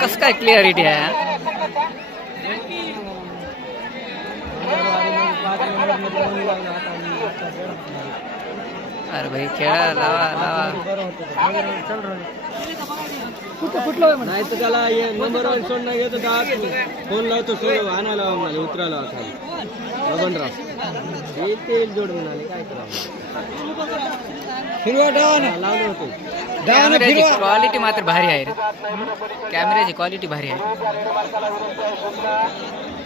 कस काय क्लिअरिटी आहे? अरे भाई खेळा लावा लावा. नाही तर त्याला नंबर वन सोडणं घेतो तर फोन लावतो सोड आणायला लावा म्हणाले उतरायला लावा बबनराव. येईल जोड म्हणाले काय करावं हिरवा डावा लावलं होतं. कॅमेऱ्याची क्वालिटी मात्र भारी आहे रे. कॅमेऱ्याची क्वालिटी भारी आहे.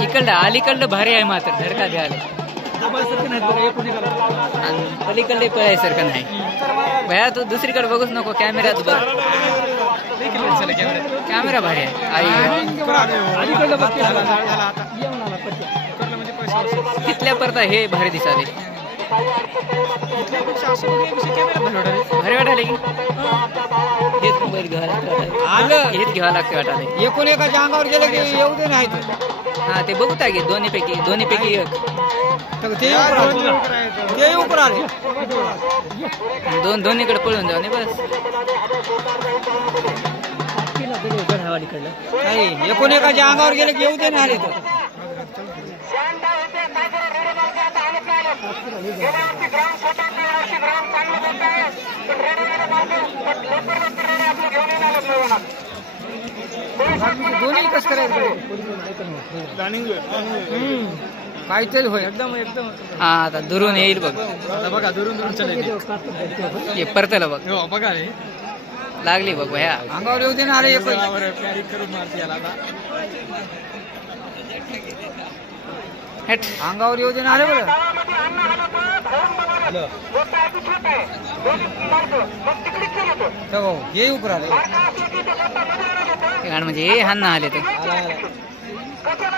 इकडलं अलीकडलं भारी आहे मात्र धडका द्यायला? आणि पलीकडले पळायसारखं नाही. भया, तू दुसरीकडे बघूच नको कॅमेऱ्यात बघ. कॅमेरा भारी आहे. तिथल्या परता हे भारी दिसाले. भारी वाटाले की? हेच मोबाईल घ्यावा लागतं आलं. हेच घ्यावं लागते वाटाले एकूण एकाच्या अंगावर गेलं की येऊ दे नाही हा ते बघता की दोन्ही पैकी दोन्ही ते ते उपर आले दोन दोन्हीकडे पळून जाऊ नाही बस. नाही एकूण एकाच्या अंगावर गेलं की येऊ दे नाही आले तर दोन्ही कस करायचं? काहीतरी होय एकदम एकदम. हा आता दुरून येईल बघ. आता बघा दुरून दुरून चालेल हे परतलं बघ. हो बघा रे. लागली बघ भया. अंगावर येऊ दे ना आले एक करून मारते याला आता. हेट. अंगावर येऊ दे ना आले बरं. ये उपर म्हणजे हे हान ना आले ते. हो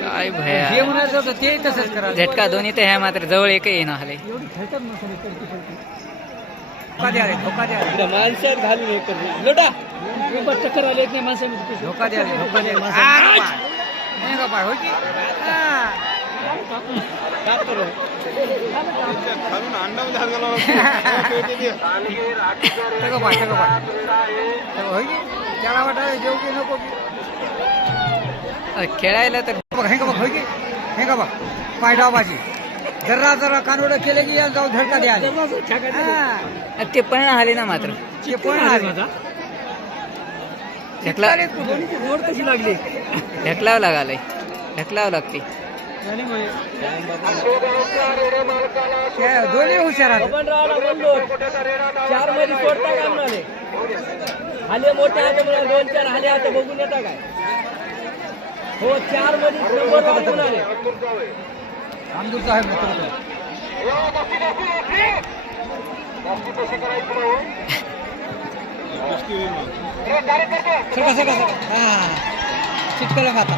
काय भया. ते झटका दोन्ही तर ह्या मात्र जवळ एकही येणं आले माणसात घालून हे करतो लोटा! चक्कर आले नाही माणसामध्ये धोका द्याले धोका द्याले नाही का? पाय की? पाय त्याला वाटायला जेव की नको की. खेळायला तर बघ हे का बघ होय की? हे का बघ पाय डावाची जरा जरा कानोड केले की या जाऊ धडका द्याले हा. ते पण आले ना मात्र. ते पण आले. ढकला कशी लागली? ढकलावं लागालय. ढकलावं लागते. दोन्ही हुशार चारमध्ये सोडता आले मोठे आले म्हणा दोन चार आले आता बघून येता काय? हो चारमध्ये नंबर वन म्हणाले आमदूर साहेब हा. चिटकलं खाता.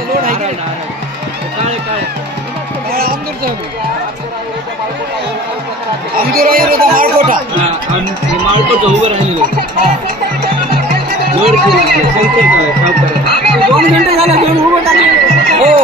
लोड आहे का? काळे काळे. माळकोचं उभं राहिलेलं दोन घंटे झाले दोन उभं टाकले हो.